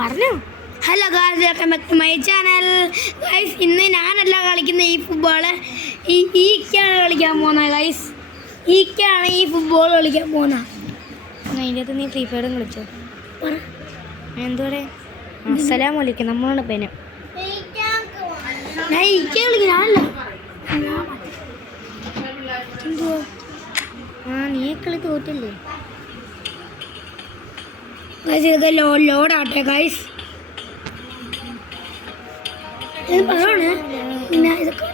പറഞ്ഞു. Hello guys, welcome back to my channel. Guys, ഇന്ന് ഞാനല്ല കളിക്കുന്ന ഈ ഫുട്ബോള്, ഈക്കാണ് കളിക്കാൻ പോകുന്നത്. ഗൈസ്, ഈക്കാണ് ഈ ഫുട്ബോൾ കളിക്കാൻ പോകുന്നത്. അതിൻ്റെ അകത്ത് നീ ഫ്രീ ഫയറും കളിച്ചോ? എന്തോടെ അസ്സലാമു അലൈക്കും. നമ്മളാണ് പേന. ഞാൻ ഈക്ക കളിക്കും, ഞാനല്ല. എന്തുവാ? നീ കളി തോറ്റില്ലേ? ഗൈസ്, ഇതൊക്കെ ലോഡാട്ടെ ഗൈസ്. ഇത് പറയാണ് പിന്നെ ഇതൊക്കെ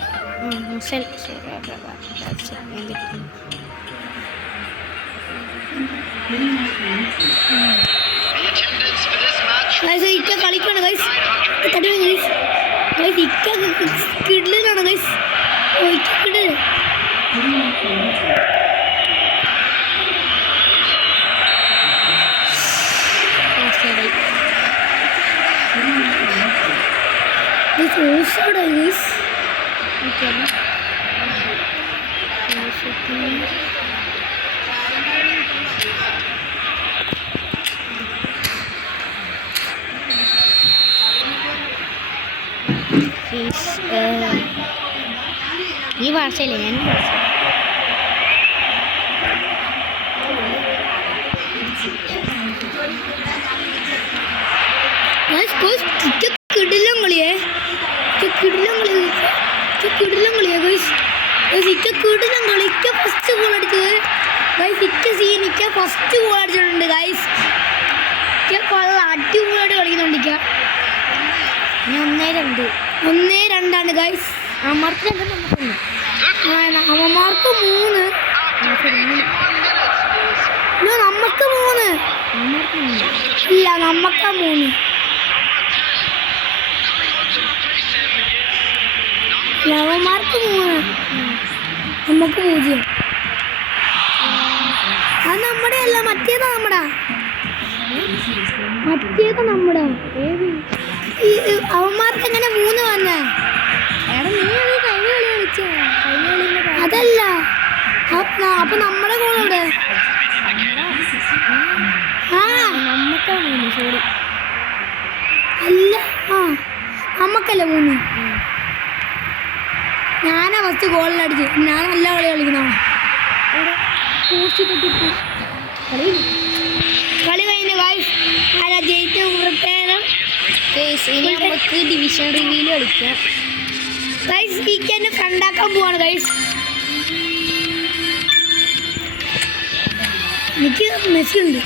ഇക്ക കളിക്കാണ് ഗൈസ്. തടി ഗൈസ്. ഗൈസ്, ഇക്ക കിടലാണ് ഗൈസ്. ഇക്ക കിടല്. ഈ ഭാഷയില്ലേ? ഞാൻ കിടിലം കളിയേ, കിടിലം കളിയാ ഗൈസ്. ഇക്ക കിടിലം കളി. ഇക്ക ഫസ്റ്റ് ഗോൾ അടിച്ചത് ഗൈസ്. ഇക്ക സീനിക്ക ഫസ്റ്റ് ഗോൾ അടിച്ചിട്ടുണ്ട് ഗൈസ്. ഇക്ക അടിപൊളിയായിട്ട് കളിക്കുന്നുണ്ട്. ഇക്ക 1-2 ഗൈസ്. അമ്മമാർക്ക് 2, അവന്മാർക്ക് 3. നമുക്ക് 3 ഇല്ല, നമുക്ക് 3. അവന്മാർക്ക് 3, നമുക്ക് 0. അത് നമ്മുടെ അല്ല, മറ്റേതാ നമ്മുടെ. അവന്മാർക്ക് എങ്ങനെ 3 വന്നേ? അതല്ല, അപ്പൊ നമ്മുടെ ഗോളുണ്ട്. അല്ല, നമ്മക്കല്ല 3. ഞാനാ ഫസ്റ്റ് ഗോളിലടിച്ച്. ഞാൻ നല്ല കളി കളിക്കുന്ന കളി കഴിഞ്ഞു ഗൈസ്. ആരാ ജയിച്ച പ്രത്യേകം നമുക്ക് ഡിവിഷൻ റിവ്യൂല് കളിക്കാം ഗൈസ്. ഈക്കെന്നെ ഫ്രണ്ടാക്കാൻ പോവാണ് ഗൈസ്. എനിക്ക് മെസ്സി ഉണ്ട്.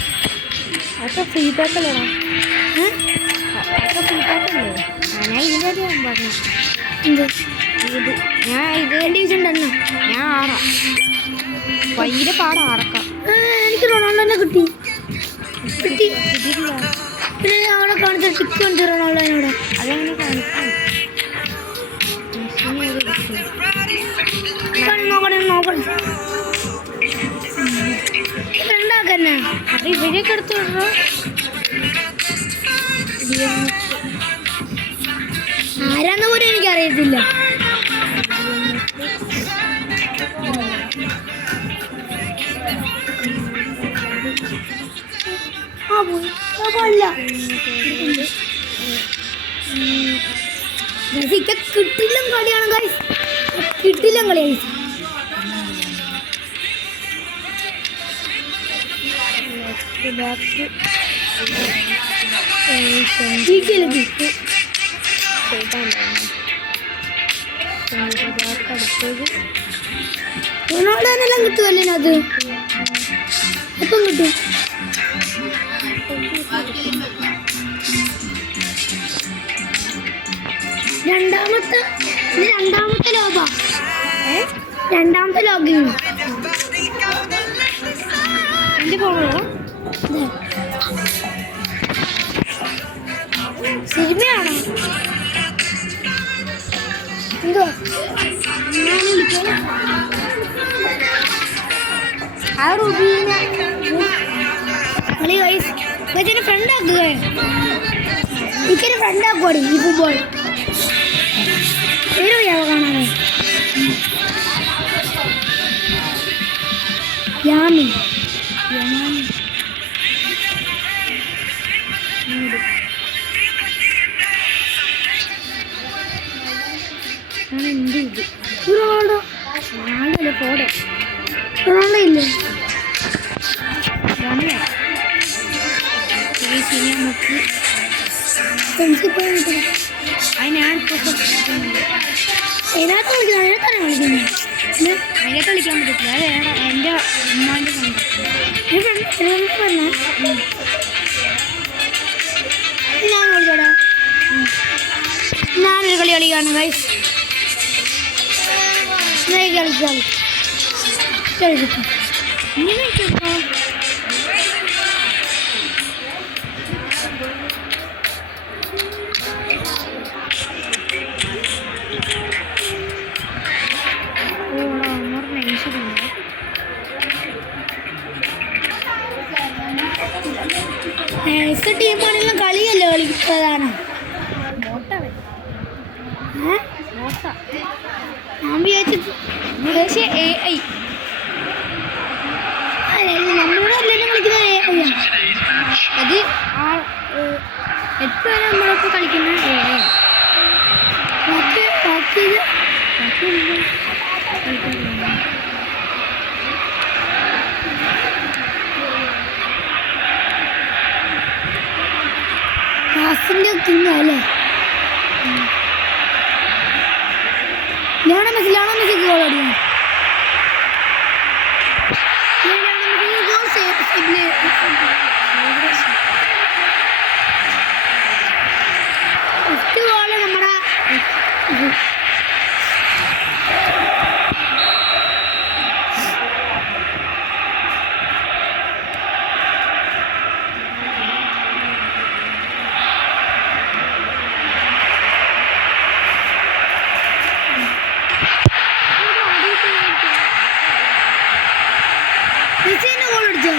അതൊക്കെ ഫ്രീ പാക്കല്ലേടാ? അതൊക്കെ ഫ്രീ പാക്കല്ലേ? ഞാൻ ഇതിൻ്റെ കാര്യം പറഞ്ഞു. ഞാൻ ഇത് ഡിവിഷൻ തന്നെ. ഞാൻ 6. ഭയങ്കര പാടാ അടക്കാം. എനിക്ക് റൊണാൾഡോനെ കിട്ടി. പിന്നെ അവിടെ കാണിച്ച ടിക്ക് ഉണ്ട് റൊണാൾഡോനോട്. അതെങ്ങനെ കാണിക്കാം? നോക്കണം. രണ്ടാക്കന്നെ അത് ഇവരെയൊക്കെ എടുത്തു വിടറോ? ആരാന്ന് പോലും എനിക്കറിയത്തില്ല. കിട്ടില്ല കളിയാണ് ഗൈസ്. കിട്ടില്ല കളി റൊണാൾഡോനെല്ലാം കിട്ടുമല്ലേ? അത് എപ്പം കിട്ടും? രണ്ടാമത്തെ ലോക. രണ്ടാമത്തെ ലോഗിങ് എൻ്റെ പോകണോ? സിനിമയാണോ? എന്തോ കളി ഗൈസ്. ഇതിനെ ഫ്രണ്ടാക്കുക. എനിക്കൊരു ഫ്രണ്ടാക്കുവാടി ഈ ഫുട്ബോൾ. പേര് വയ്യാവോ കാണാനോ? യാമി. ഫോഡ് റൊണാൾഡോ ഇല്ലേ? ഇനി നമുക്ക് ഫ്രണ്ട്ഷിപ്പ് അതിനാണിപ്പോൾ അതിനകത്ത് കളിക്കുന്നത് അതിനകത്താണ് കളിക്കുന്നത്. അതിനകത്ത് കളിക്കാൻ പറ്റത്തില്ല. അത് വേറെ എൻ്റെ ഉമ്മാൻ്റെ പറഞ്ഞ ഞാൻ കളിച്ചോടാ. ഞാനൊരു കളി കളിക്കാണ് ഗൈസ്. കളിക്കാം കളിക്കും ഇങ്ങനെ കളിച്ചപ്പോൾ ടീമാണെങ്കിലും കളിയല്ലേ കളിക്കുന്നതാണ്. ഞാൻ വിചാരിച്ചു പക്ഷേ AI നമ്മളോട് എല്ലാവരും കളിക്കുന്നത് അത് 8 വരെ നമ്മളൊക്കെ കളിക്കുന്ന AI ക്ലാസിൻ്റെ അല്ലേ? ലാണോ മെസ്സി ഗോൾ അടിക്കണം. ഫസ്റ്റ് ഗോള് നമ്മുടെ മെസ്സിനെ ഗോൾ അടിച്ചോ?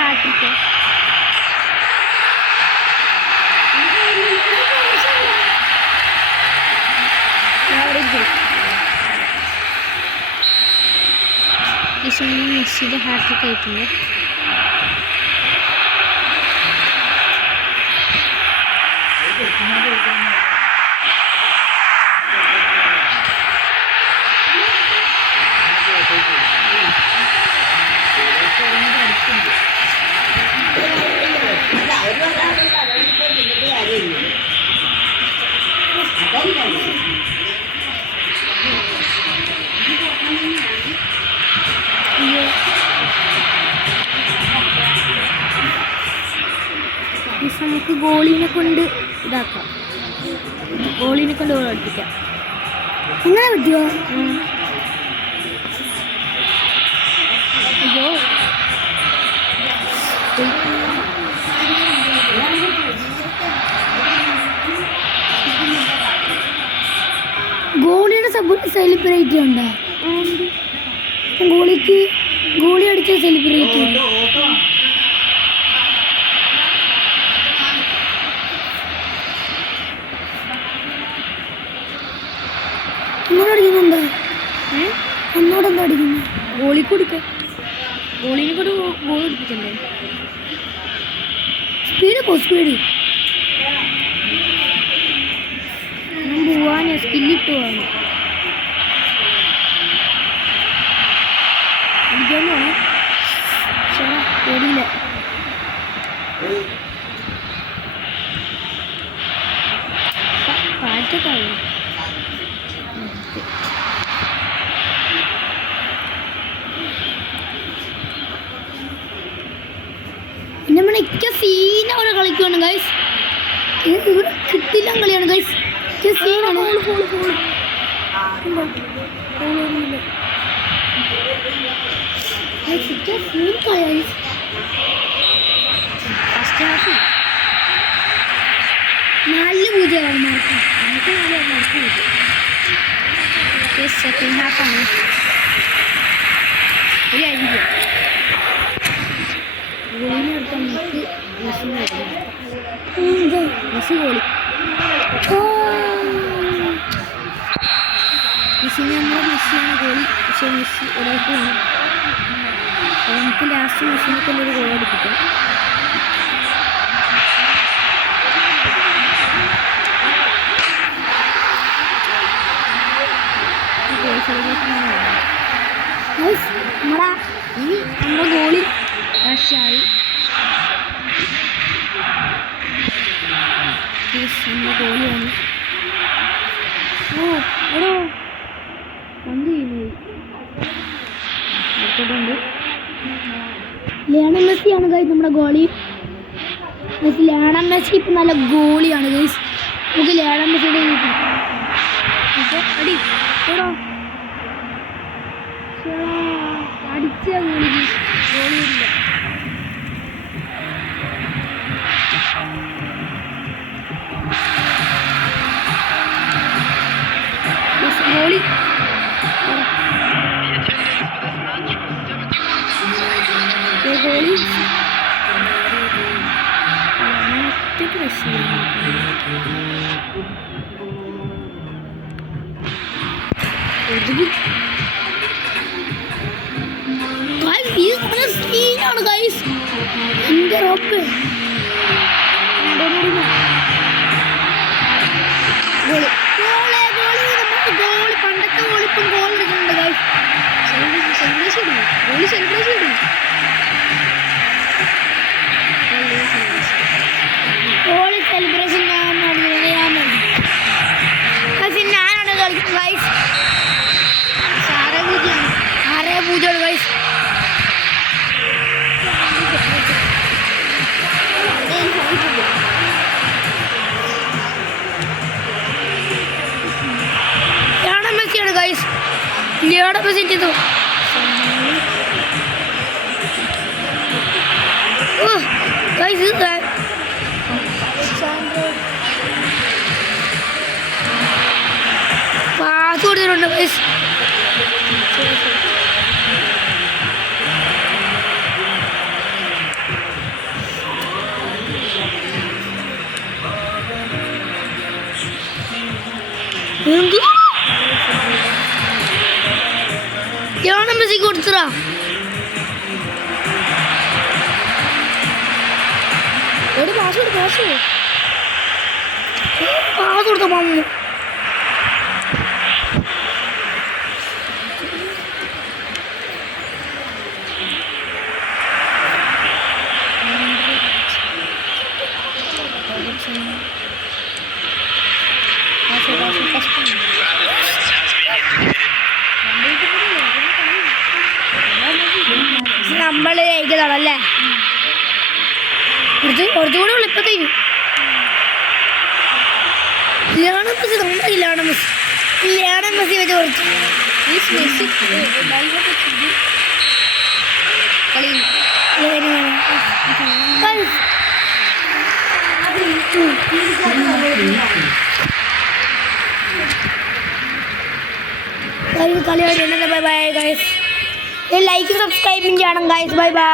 ഹാട്രിക്ക് മെസ്സിയുടെ ഹാട്രിക്ക് ആയിട്ടുണ്ട്. നമുക്ക് ഗോളിനെ കൊണ്ട് ഇതാക്കാം. ഗോളിനെ കൊണ്ട് ഗോൾ അടിപ്പിക്കാം. അങ്ങനെ പറ്റുമോ? അയ്യോ ഗോളിയുടെ സെലിബ്രേറ്റ് ഉണ്ടോ? ഗോളി അടിച്ച സെലിബ്രേറ്റ് ഒന്നോട് അടിക്കുന്നുണ്ടോ? ഒന്നോടെന്താ അടിക്കുന്നത്? ഗോളി കൊടുക്കാം. ഗോളിനെ കൊണ്ട് ഗോൾ അടിപ്പിക്കണ്ടേ? സ്പീഡ് ഞാൻ പോവാൻ സ്കില്ലിട്ട് പോവാണ്. അടിക്കാന്ന് വേണം. ഓടിയില്ല. കാറ്റൊക്കെ ആവും. നമ്മളൊക്കെ സീന പോലെ കളിക്കുവാണ് ഗൈസ്. ഇവിടെ കിട്ടില്ല കളിയാണ് ഗൈസ്. സീനാണ്. നല്ല പൂജയാണ്. സെക്കൻഡ് ഹാഫാണ്. ഒരു അഞ്ച് ഗോളിനെ എടുത്താൽ നമുക്ക് മെസ്സി ഗോളി. മെസ്സിന് നമ്മുടെ മെസ്സിയാണ് ഗോളി. പക്ഷേ മെസ്സി ഒരാൾക്ക് വേണം. അപ്പോൾ നമുക്ക് ലാസ്റ്റ് മെസ്സിനെ തന്നെ ഒരു ഗോൾ അടിപ്പിക്കാം. നമ്മുടെ ഗോളി റഷായി. നമ്മുടെ ഗോളിയാണ്. ഓ എടോ പന്ത് ചെയ്യുന്നത് അടുത്തോട്ടുണ്ട്. ലയണൽ മെസ്സിയാണ് ഗൈസ് നമ്മുടെ ഗോളി. ലയണൽ മെസ്സി ഇപ്പം നല്ല ഗോളിയാണ് ഗൈസ്. നമുക്ക് ലയണൽ മെസ്സിയുടെ അടി എടോ അടിച്ച ഗോളിയില്ല. ഗോളി ഗോളി ഒറ്റയ്ക്ക് രക്ഷയില്ല. സീനാണ് ഗൈസ്. എൻ്റെ റബ്ബേ ഗോളി പണ്ടത്തെ ഗോളിപ്പം ഗോൾ എടുക്കുന്നുണ്ട് ഗൈസ്. സെലിബ്രേഷൻ ഇടുന്നു. ഗോളി സെലിബ്രേഷൻ ഇടുന്നു. ഗോളി സെലിബ്രേഷൻ ഞാനാണ് കളിക്കുന്നത് ഗൈസ്. 6-0 ഗൈസ്. ലയണൽ മെസ്സിയാണ് ഗൈസ്. ലയണൽ മെസ്സി ചെയ്തു. ഗൈസ് പാസ് കൊടുത്തിട്ടുണ്ട് ഗൈസ്. ലയണൽ മെസ്സി കൊടുത്തടാ. ഒരു പാസ് കൊടുത്ത പാമ്പ് നമ്മൾ ജയിക്കുന്നതാണല്ലേ. കുറച്ചുകൂടെ ഉള്ളു ഇപ്പത്തേക്കും. ലയണൽ മെസ്സി നമ്മുടെ ലയണൽ മെസ്സി വെച്ച് കുറച്ച് കളിയായിട്ട് ബൈ ബൈ ഗൈസ്. ലൈക്കും സബ്സ്ക്രൈബും ചെയ്യണം ഗൈസ്. Bye bye.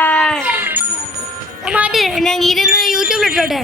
മാറ്റി ഞാൻ ഇതൊന്ന് യൂട്യൂബിലിട്ടോട്ടെ.